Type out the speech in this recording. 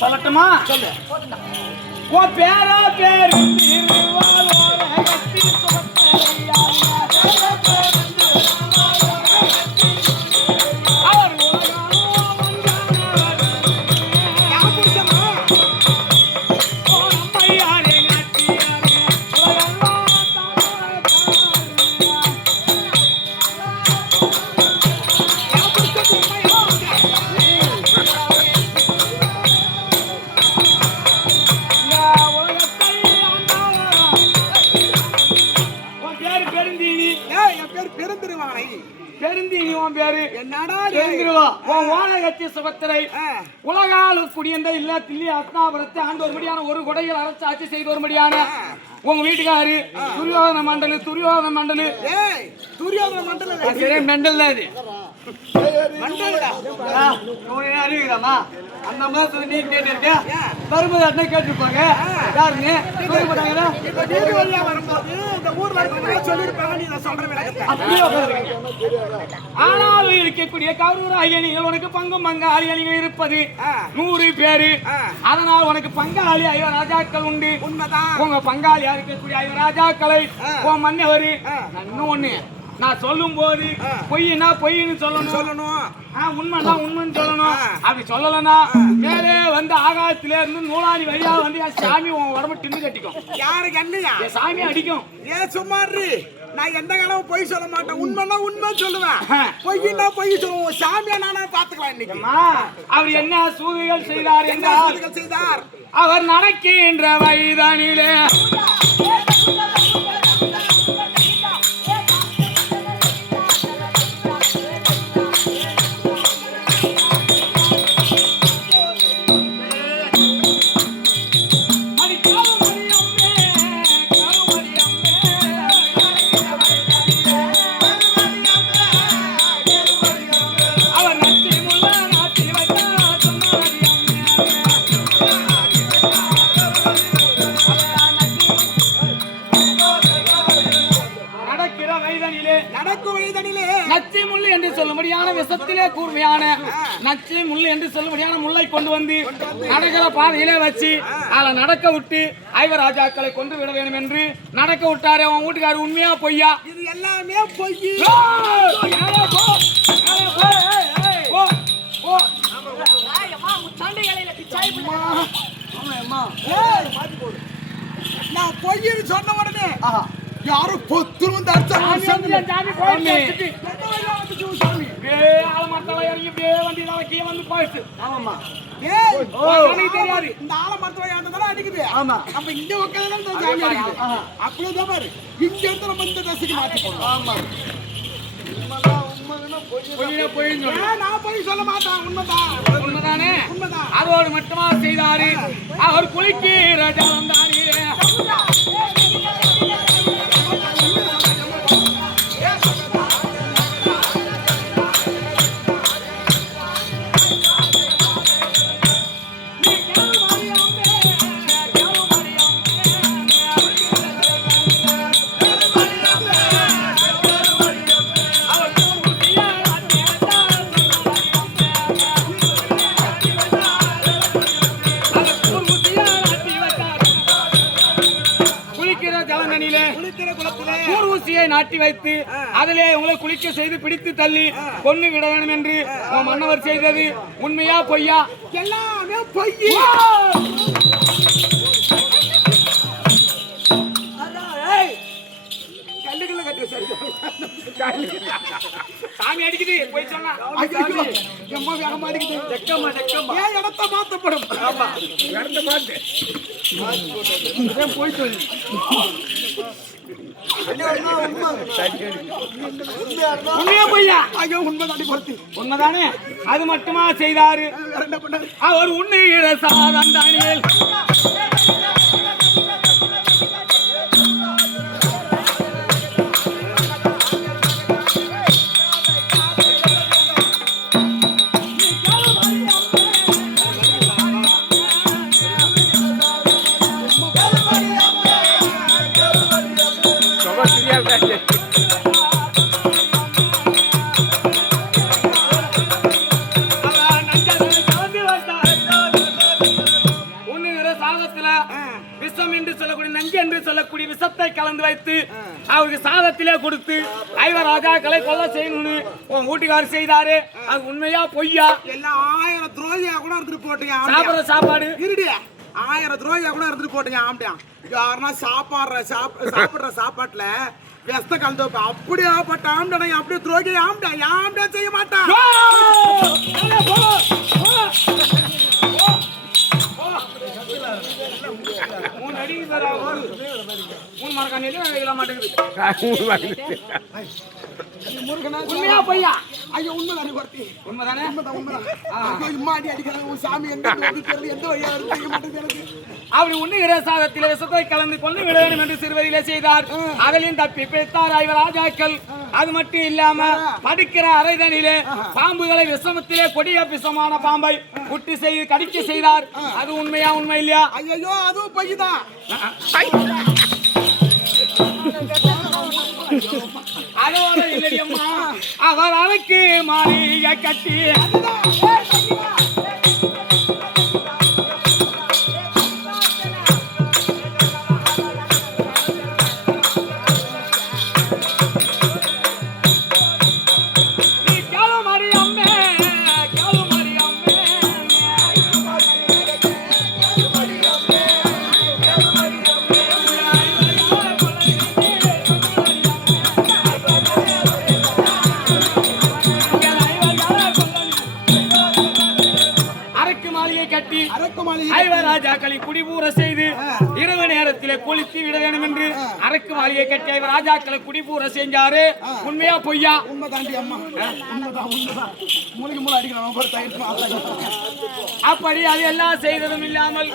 சொல்லட்டுமா? சொல்லு. ஓ பேரா பேர் உலகாளு குடியந்த இல்ல தில்லி அஸ்தாபுரத்தை ஆண்டோர் முடியான ஒரு கொடையில் அரசு ஆட்சி செய்தோர் முடியான உங்க வீட்டுக்காரு துரியோதன மண்டலு மெண்டல் அது அறிவிக்கிறாமா அந்த மாதிரி நீ கேட்டிருக்க வரும்போது அண்ணே கேட்டுருப்பாங்க யாருன்னு ஆனால் இருக்கக்கூடிய கரூர் அயனிகள் உனக்கு பங்கும் பங்காளிகள் இருப்பது 100 பேரு. அதனால் உனக்கு பங்காளி 5 ராஜாக்கள் உண்டு. உண்மைதான். உங்க பங்காளியா இருக்கக்கூடிய 5 ராஜாக்களை உன் மன்னவரு ஒண்ணு நான் சொல்லும் போது பொய்னா பொய்ன்னு சொல்லணும், உண்மைன்னா உண்மைன்னு சொல்லணும். அப்படி சொல்லலன்னா மேலே வந்து ஆகாயத்தில இருந்து நூலாணி வழியா வந்து என் சாமி உன் உடம்பு டின்னு கட்டிக்கும். யாருக்கு என்னையா என் சாமி அடிக்கும். ஏன் சும்மாரு நான் எந்த காலம் பொய் சொல்ல மாட்டேன். உண்மைன்னா உண்மை சொல்லுவேன், பொய்னா பொய் சொல்லுவோம். சாமியா நானா பாத்துக்கலாம் இன்னைக்கு. அவர் என்ன சூதுகள் செய்தார் என்றால் அவர் நடக்கின்ற வயதானிலே நச்சு முள்ளு என்று சொல்லும்படியான முல்லை கொண்டு வந்து நடக்கிற பாதையிலே வச்சு அதை நடக்க விட்டு 5 ராஜாக்களை கொண்டு விட வேண்டும் என்று நடக்க விட்டாரு. அவன் வீட்டுக்காரு உண்மையா பொய்யா? இது எல்லாமே பொய். நான் பொய்ன்னு சொன்ன உடனே யாரும் பொத்து வந்து அடிக்குது. ஆமா அப்ப இங்க உட்காந்து அப்படியே பாரு. இங்க இருந்து நம்ம இந்த தசைக்கு மாற்றி போடுறோம். ஆமா நான் போய் சொல்ல மாட்டேன். உண்மைதானே? அதோடு மட்டுமா செய்தாரு. அவர் குளிக்கிற ஜலம் தானே நாட்டி வைத்து அதிலே உங்களை குளிக்க செய்து பிடித்து தள்ளி கொண்டு விட வேண்டும் என்று மன்னவர் செய்தது உண்மையா பொய்யா? எல்லாமே பொய். கல்லுக்குள்ள கட்டி சாமி அடிக்குது போய் சொன்னா வேகமா அடிக்குது. ஏன் இடத்த மாத்தப்படும்? இடத்த மாத்து போய் சொல்லு. உண்மைதானே? அது மட்டுமா செய்தாரு. அவர் உண்மையில சாதம் தானியல் விஷம் என்று சொல்லக்கூடிய நஞ்சு என்று சொல்லக்கூடிய விஷத்தை கலந்து வைத்து அவருக்கு சாதத்திலே கொடுத்து ஐவர் ராஜாக்களை கொல்ல செய்யணும்னு உன் வீட்டுக்காரர் செய்தாரு. அது உண்மையா பொய்யா? எல்லாம் 1000 துரோகியா கூட இருந்துட்டு போட்டீங்க. சாப்பிடுற சாப்பாடு இருடியா 1000 துரோகியா கூட இருந்துட்டு போட்டீங்க. ஆம்பியா யாருன்னா சாப்பிடுற சாப்பாட்டுல வெஸ்த கலந்து அப்படியே பட்ட ஆம்டா அப்படியே துரோகி ஆம்டா செய்ய மாட்டான். உண்மையா பொய்யா? ஐயோ உண்மைதானே பார்த்தி உண்மைதானே? இம்மாடி அடிக்கிறாங்க சாமி எந்த வழியா செய்ய மாட்டேங்குது. அப்படி உண்ணுகிற சாதத்தில் விஷத்தை கலந்து கொண்டு விட வேண்டும் என்று சிறுவரிலே செய்தார். அதிலையும் தப்பி பிழைத்தார் ஐவர் ராஜாக்கள். அது மட்டும் இல்லாம படுக்கிற அறைதனிலே பாம்புகளை விஷமத்திலே கொடிய விஷமான பாம்பை குட்டி செய்து கடிக்க செய்தார். அது உண்மையா உண்மை இல்லையா? ஐயோ அதுவும் பொய்தான். அதோட இல்லையம்மா அவர் அறைக்கு மாளிகை கட்டி ஐவர் ராஜாக்களை குடிபூர செய்து இரவு நேரத்திலே குளித்து விட வேண்டும் என்று அரக்கு மாளிகை கட்டி ஐவர் ராஜாக்களை குடிபூர செஞ்சாரு. உண்மையா பொய்யா? உண்மைதாண்டி அம்மா உண்மைதான். மூலிகை மூலம் அடிக்கணும். அப்படி அது எல்லாம் செய்ததும் இல்லாமல்